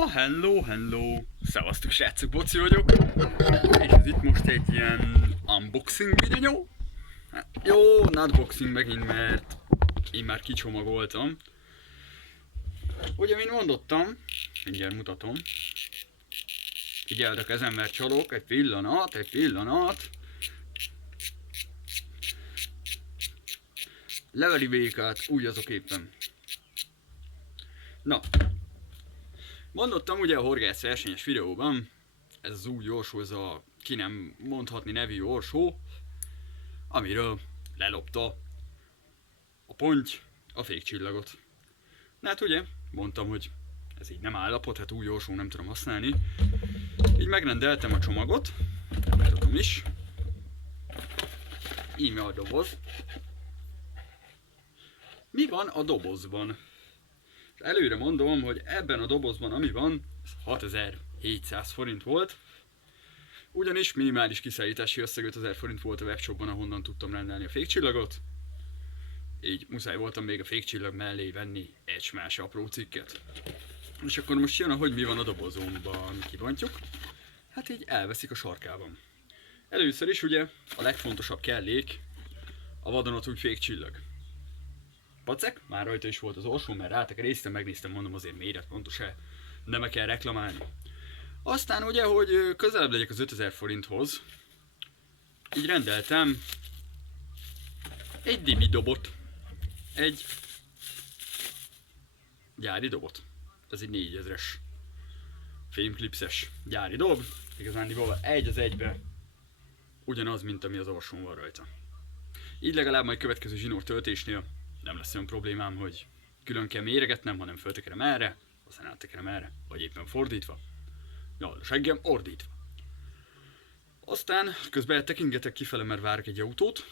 Na, hello! Szevasztok srácok, Boci vagyok. És ez itt most egy ilyen unboxing videó. Hát, jó, unboxing megint, mert én már kicsomagoltam. Ugye, mint mondottam, mindjárt mutatom. Figyeld a kezem, mert csalok, egy pillanat. Leveli békát, úgy azok éppen. Na, mondottam ugye a horgász versenyes videóban, ez az új orsó, ez a ki nem mondhatni nevű orsó, amiről lelopta a ponty a fékcsillagot. Na hát ugye, mondtam, hogy ez így nem állapot, hát új orsó nem tudom használni. Így megrendeltem a csomagot, mutatom is. Íme a doboz. Mi van a dobozban? És előre mondom, hogy ebben a dobozban, ami van, 6700 forint volt. Ugyanis minimális kiszállítási összeg 5000 forint volt a webshopban, ahonnan tudtam rendelni a fékcsillagot. Így muszáj voltam még a fékcsillag mellé venni egy más apró cikket. És akkor most jön, hogy mi van a dobozomban, kibontjuk. Hát így elveszik a sarkában. Először is ugye a legfontosabb kellék a vadonatúj fékcsillag. Pacek, már rajta is volt az orsó, mert rátekerésztem, megnéztem, mondom azért méretpontos-e, nem kell reklamálni. Aztán ugye, hogy közelebb legyek az 5000 forinthoz, így rendeltem egy Dibi dobot, egy gyári dobot. Ez egy 4000-es fémklipszes gyári dob, igazándiból egy az egybe ugyanaz, mint ami az orsón van rajta. Így legalább majd következő zsinór töltésnél nem lesz olyan problémám, hogy külön kell méregetnem, hanem föltekerem erre, aztán áttekerem erre, vagy éppen fordítva. Ja, a seggem ordítva. Aztán közben tekingetek kifele, mert várok egy autót.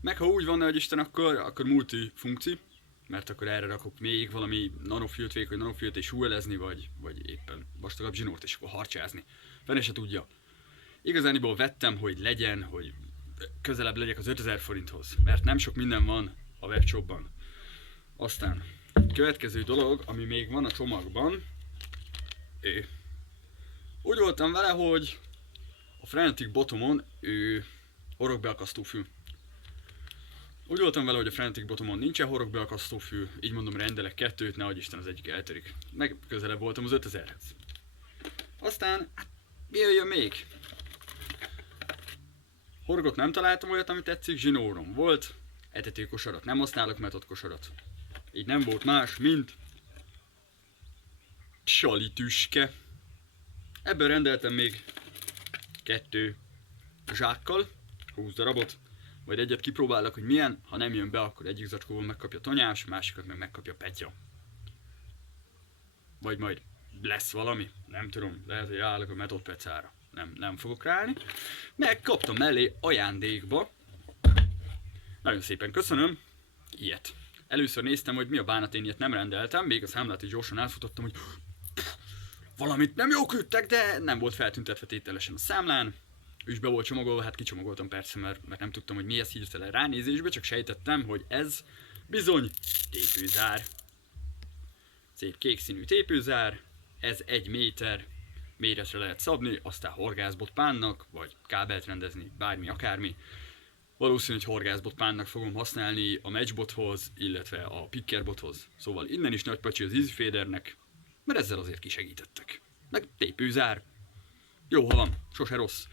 Meg ha úgy van, hogy Isten, akkor multifunkci, mert akkor erre rakok még valami nanofült, vékony nanofült és húelezni, vagy éppen vastagabb zsinórt és akkor harcsázni. Fene se tudja. Igazániból vettem, hogy legyen, hogy közelebb legyek az 5000 forinthoz, mert nem sok minden van a webshopban. Aztán következő dolog, ami még van a csomagban, úgy voltam vele, hogy a Frenetic Bottomon horogbeakasztófű. Úgy voltam vele, hogy a Frenetic Bottomon nincsen horogbeakasztófű, így mondom, rendelek kettőt, nehogy Isten az egyik eltörik. Meg közelebb voltam az 5000-hez. Aztán, mi jöjjön még? Horgot nem találtam olyat, ami tetszik, zsinórom volt, etetőkosarat nem használok, metodkosarat. Így nem volt más, mint csalitüske. Ebből rendeltem még 2 zsákkal, 20 darabot, majd egyet kipróbálok, hogy milyen, ha nem jön be, akkor egyik zacskóban megkapja Tonyás, másikat meg megkapja Petya. Vagy majd lesz valami, nem tudom, lehet, hogy állok a Metod Pecára. Nem fogok ráállni. Megkaptam mellé ajándékba. Nagyon szépen köszönöm. Ilyet. Először néztem, hogy mi a bánat, én ilyet nem rendeltem, még a számlát is gyorsan átfutottam, hogy valamit nem jó küldtek, de nem volt feltüntetve tételesen a számlán. Ő is be volt csomagolva, hát kicsomagoltam persze, mert nem tudtam, hogy mi ez hirtelen ránézésbe, csak sejtettem, hogy ez bizony tépőzár. Szép kék színű tépőzár, ez 1 méter. Méretre lehet szabni, aztán horgászbot pánnak, vagy kábelt rendezni, bármi, akármi. Valószínű, hogy horgászbot pánnak fogom használni a matchbothoz, illetve a pickerbothoz. Szóval innen is nagy pacsi az EasyFadernek, mert ezzel azért kisegítettek. Meg tépőzár. Jó, ha van, sose rossz.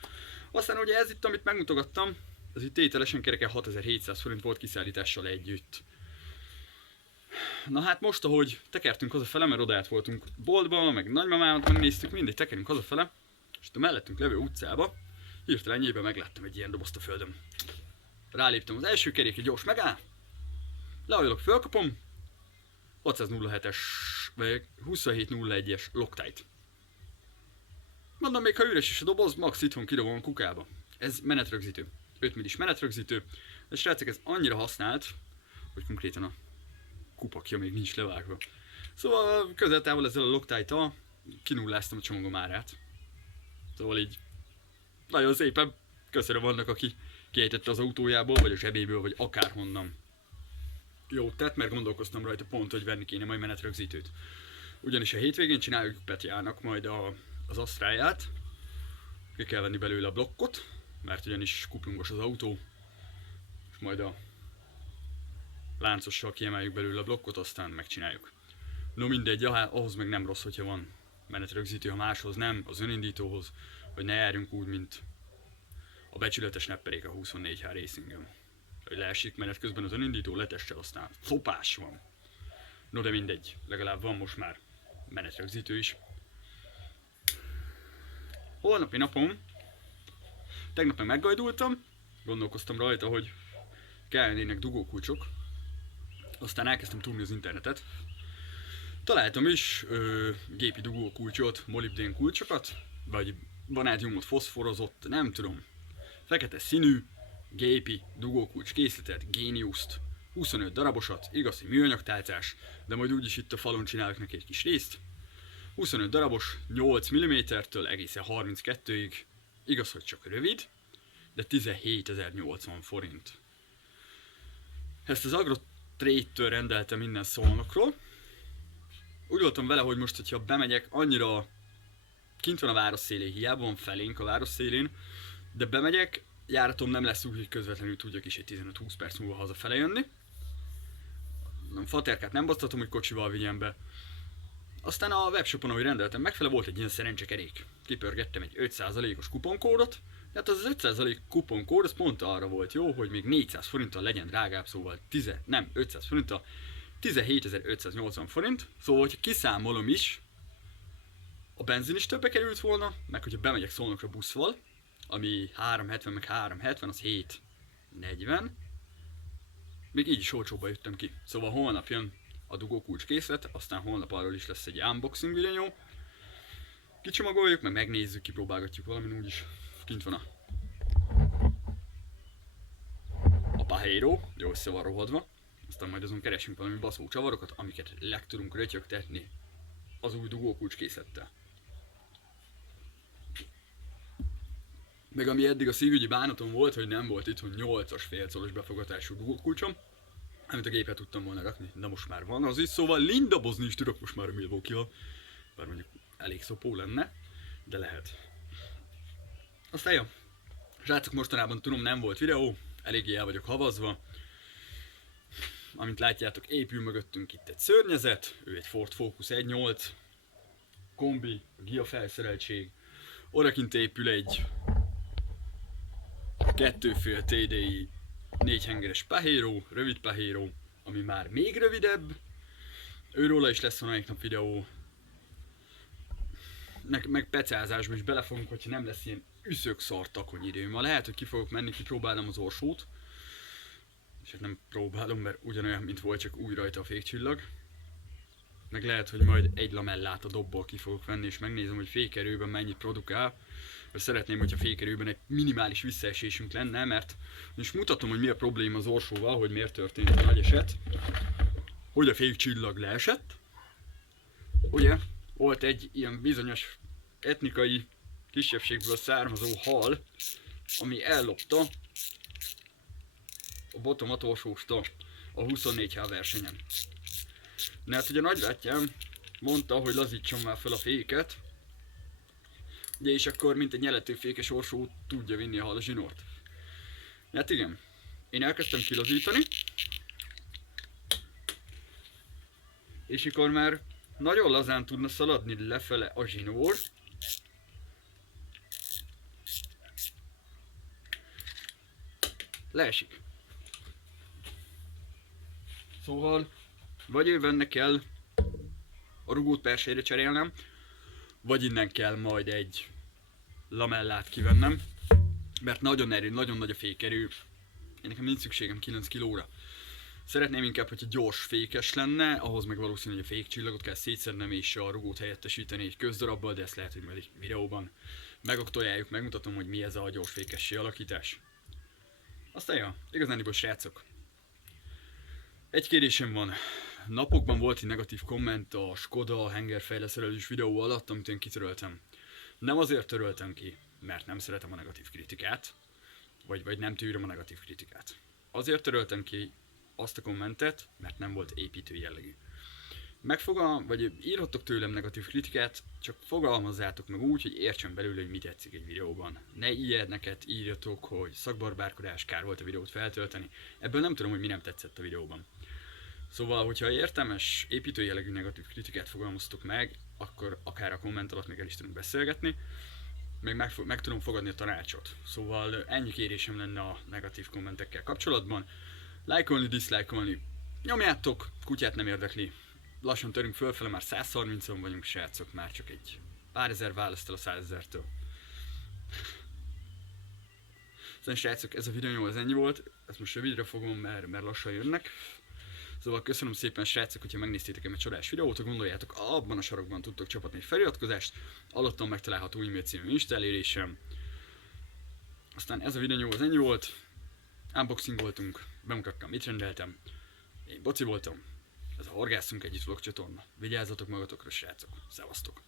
Aztán ugye ez itt, amit megmutogattam, ez itt tételesen kereken 6700 forint volt kiszállítással együtt. Na hát most, ahogy tekertünk hazafele, mert odát voltunk boltba, meg nagymamámat megnéztük, mindig tekerünk hazafele, és a mellettünk levő utcába, hirtelen ennyiben megláttam egy ilyen dobozt a földön. Ráléptem az első kerékre, gyors megáll, lehajolok, fölkapom, 607-es, vagy 2701-es Loctite. Mondom, még ha üres is a doboz, max itthon kidobom a kukába. Ez menetrögzítő, 5 millis menetrögzítő, de srácok, ez annyira használt, hogy konkrétan a kupakja még nincs levágva. Szóval közel-távol ezzel a Loctite-tal kinulláztam a csomagom árát. Szóval így nagyon szépen köszönöm annak, aki kiejtette az autójából, vagy a zsebéből, vagy akárhonnan. jót tett, mert gondolkoztam rajta pont, hogy venni kéne majd menetrögzítőt. Ugyanis a hétvégén csináljuk Petjának majd az asztráját, ki kell venni belőle a blokkot, mert ugyanis kuplungos az autó, és majd a láncossal kiemeljük belőle a blokkot, aztán megcsináljuk. No mindegy, ahhoz meg nem rossz, hogyha van menetrögzítő, ha máshoz nem, az önindítóhoz, hogy ne járjunk úgy, mint a becsületes nepperék a 24H Racingen. Hogy leesik menet közben az önindító, letessel, aztán szopás van. No de mindegy, legalább van most már menetrögzítő is. Holnapi napom, tegnap meg meggajdultam, gondolkoztam rajta, hogy kellene dugókulcsok. Aztán elkezdtem túlni az internetet. Találtam is gépi dugókulcsot, molibdén kulcsokat, vagy vanádiumot foszforozott, nem tudom. Fekete színű, gépi dugókulcs készletet, Geniust, 25 darabosat, igaz, hogy műanyagtálcás, de majd úgyis itt a falon csinálok neki egy kis részt. 25 darabos, 8 mm-től egészen 32-ig, igaz, hogy csak rövid, de 17.080 forint. Ezt az Agrotrade-től rendeltem minden Szolnokról. Úgy voltam vele, hogy most, hogyha bemegyek, annyira kint van a város szélén, hiába van felénk a város szélén, de bemegyek, járatom nem lesz úgy, hogy közvetlenül tudjak is egy 15-20 perc múlva hazafele jönni. A faterkát nem basztatom, hogy kocsival vigyem be. Aztán a webshopon, ahogy rendeltem megfele, volt egy ilyen szerencsekerék. Kipörgettem egy 5%-os kuponkódot, hát az 5% kuponkód az pont arra volt jó, hogy még 400 forinttal legyen drágább, szóval 500 forinttal 17.580 forint, szóval hogyha kiszámolom is, a benzin is többe került volna, meg hogyha bemegyek Szolnokra buszval, ami 370 meg 370, az 740, még így is olcsóbban jöttem ki. Szóval holnap jön a dugókulcs készlet, aztán holnap arról is lesz egy unboxing videó. Kicsomagoljuk, meg megnézzük, kipróbálgatjuk valamin, úgyis kint van a Pajero, jó össze van rohadva. Aztán majd azon keresünk valami baszó csavarokat, amiket le tudunk rötyögtetni az új dugókulcs készlettel. Meg ami eddig a szívügyi bánatom volt, hogy nem volt itthon 8-as félcolos befogatású dugókulcsom, amit a gépet tudtam volna rakni, de most már van az is, szóval lindabozni is tudok most már a Milwaukee-val. Bár mondjuk elég szopó lenne, de lehet. Aztán jó. Srácok, mostanában tudom, nem volt videó, eléggé el vagyok havazva. Amint látjátok, épül mögöttünk itt egy szörnyezet, ő egy Ford Focus 1.8 kombi, Gia felszereltség. Odakint épül egy 2,5 TDI 4 hengeres Pajero, rövid Pajero, ami már még rövidebb. Őróla is lesz valamelyik nap videó. Meg pecázásba is belefogunk, hogyha nem lesz ilyen üszökszar takony idő. Ma lehet, hogy ki fogok menni, kipróbálom az orsót. És hát nem próbálom, mert ugyanolyan, mint volt, csak új rajta a fékcsillag. Meg lehet, hogy majd egy lamellát a dobból ki fogok venni, és megnézem, hogy fékerőben mennyit produkál. Mert szeretném, hogyha fékerőben egy minimális visszaesésünk lenne, mert most mutatom, hogy mi a probléma az orsóval, hogy miért történt a nagy eset. Hogy a fékcsillag leesett. Ugye, volt egy ilyen bizonyos etnikai kisebbségből származó hal, ami ellopta a botomat orsóstól a 24H versenyen. Mert ugye a nagybátyám mondta, hogy lazítsam már fel a féket, ugye, és akkor mint egy nyeletőfékes orsó tudja vinni a hal a zsinort. Hát igen, én elkezdtem kilazítani, és akkor már nagyon lazán tudna szaladni lefele a zsinór. Leesik. Szóval, vagy ővenne kell a rugót persejére cserélnem, vagy innen kell majd egy lamellát kivennem, mert nagyon erő, nagyon nagy a fékerő. Én nekem nincs szükségem 9 kilóra. Szeretném inkább, hogyha gyors fékes lenne, ahhoz meg valószínűleg a fékcsillagot kell szétszednem és a rugót helyettesíteni egy közdarabbal, de ezt lehet, hogy majd egy videóban megaktuáljuk, megmutatom, hogy mi ez a gyors fékessé alakítás. Aztán ja, igazániból srácok. Egy kérdésem van. Napokban volt egy negatív komment a Skoda hengerfejleszerelős videó alatt, amit én kitöröltem. Nem azért töröltem ki, mert nem szeretem a negatív kritikát, vagy nem tűröm a negatív kritikát. Azért töröltem ki, azt a kommentet, mert nem volt építő jellegű. Vagy írhattok tőlem negatív kritikát, csak fogalmazzátok meg úgy, hogy értsen belőle, hogy mit tetszik egy videóban. Ne ilyeneket írjatok, hogy szakbarbárkodás, kár volt a videót feltölteni. Ebből nem tudom, hogy mi nem tetszett a videóban. Szóval, hogyha értelmes, építő jellegű negatív kritikát fogalmaztok meg, akkor akár a komment alatt még el is tudunk beszélgetni, még meg tudom fogadni a tanácsot. Szóval ennyi kérésem lenne a negatív kommentekkel kapcsolatban. Lájkolni, diszlájkolni, nyomjátok, kutyát nem érdekli. Lassan törünk fölfele, már 130-on vagyunk, srácok, már csak egy pár ezer választ el a 100 000-től. Szóval srácok, ez a videó az ennyi volt, ezt most rövidre fogom, mert lassan jönnek. Szóval köszönöm szépen, srácok, hogyha megnéztétek egy csodás videót, gondoljátok, abban a sarokban tudtok csapatni egy feliratkozást, alattam megtalálható e-mail című Insta elérésem. Aztán ez a videó az ennyi volt, unboxing voltunk, bemutattam, mit rendeltem, én Boci voltam, ez a Horgászunk Együtt vlog csatorna. Vigyázzatok magatokra, srácok, szevasztok!